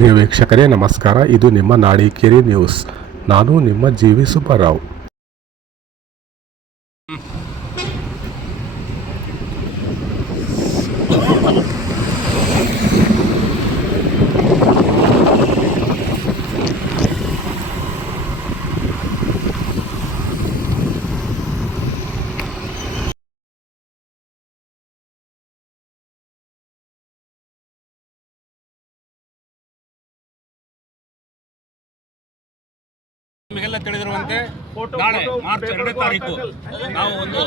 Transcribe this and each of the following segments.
ಪ್ರಿಯ ವೀಕ್ಷಕರೇ ನಮಸ್ಕಾರ. ಇದು ನಿಮ್ಮ ನಾಡಿಕೇರಿ ನ್ಯೂಸ್. ನಾನು ನಿಮ್ಮ ಜಿ.ವಿ. ಸುಬ್ಬರಾವ್. ನಿಮಗೆಲ್ಲ ತಿಳಿದಿರುವಂತೆ ನಾಳೆ ಮಾರ್ಚ್ 2ನೇ ತಾರೀಕು ನಾವು ಒಂದು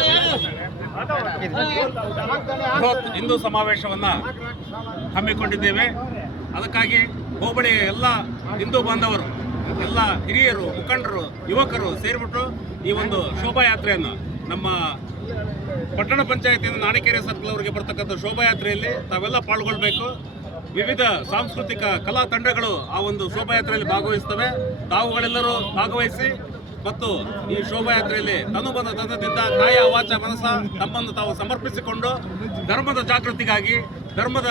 ಬೃಹತ್ ಹಿಂದೂ ಸಮಾವೇಶವನ್ನ ಹಮ್ಮಿಕೊಂಡಿದ್ದೇವೆ. ಅದಕ್ಕಾಗಿ ಹೋಬಳಿಯ ಎಲ್ಲ ಹಿಂದೂ ಬಾಂಧವರು, ಎಲ್ಲ ಹಿರಿಯರು, ಮುಖಂಡರು, ಯುವಕರು ಸೇರಿಬಿಟ್ಟು ಈ ಒಂದು ಶೋಭಾಯಾತ್ರೆಯನ್ನು ನಮ್ಮ ಪಟ್ಟಣ ಪಂಚಾಯತಿಯಿಂದ ನಾಡಿಕೇರಿ ಸರ್ಕಲ್ ಅವರಿಗೆ ಬರ್ತಕ್ಕಂಥ ಶೋಭಾಯಾತ್ರೆಯಲ್ಲಿ ತಾವೆಲ್ಲ ಪಾಲ್ಗೊಳ್ಬೇಕು. ವಿವಿಧ ಸಾಂಸ್ಕೃತಿಕ ಕಲಾ ತಂಡಗಳು ಆ ಒಂದು ಶೋಭಾಯಾತ್ರೆಯಲ್ಲಿ ಭಾಗವಹಿಸುತ್ತವೆ. ತಾವುಗಳೆಲ್ಲರೂ ಭಾಗವಹಿಸಿ ಮತ್ತು ಈ ಶೋಭಾಯಾತ್ರೆಯಲ್ಲಿ ತನುಬಂಧ ತಂಡದಿಂದ ಕಾಯ ವಾಚ ಮನಸ ತಮ್ಮನ್ನು ತಾವು ಸಮರ್ಪಿಸಿಕೊಂಡು ಧರ್ಮದ ಜಾಗೃತಿಗಾಗಿ, ಧರ್ಮದ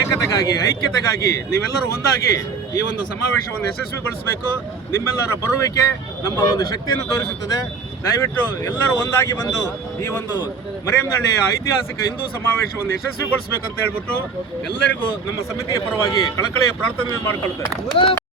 ಏಕತೆಗಾಗಿ, ಐಕ್ಯತೆಗಾಗಿ ನೀವೆಲ್ಲರೂ ಒಂದಾಗಿ ಈ ಒಂದು ಸಮಾವೇಶವನ್ನು ಯಶಸ್ವಿಗೊಳಿಸಬೇಕು. ನಿಮ್ಮೆಲ್ಲರ ಬರುವಿಕೆ ನಮ್ಮ ಒಂದು ಶಕ್ತಿಯನ್ನು ತೋರಿಸುತ್ತದೆ. ದಯವಿಟ್ಟು ಎಲ್ಲರೂ ಒಂದಾಗಿ ಬಂದು ಈ ಒಂದು ಮರೇಮನಹಳ್ಳಿಯ ಐತಿಹಾಸಿಕ ಹಿಂದೂ ಸಮಾವೇಶವನ್ನು ಯಶಸ್ವಿಗೊಳಿಸಬೇಕಂತ ಹೇಳ್ಬಿಟ್ಟು ಎಲ್ಲರಿಗೂ ನಮ್ಮ ಸಮಿತಿಯ ಪರವಾಗಿ ಕಳಕಳಿಯ ಪ್ರಾರ್ಥನೆ ಮಾಡಿಕೊಳ್ಳುತ್ತೇವೆ.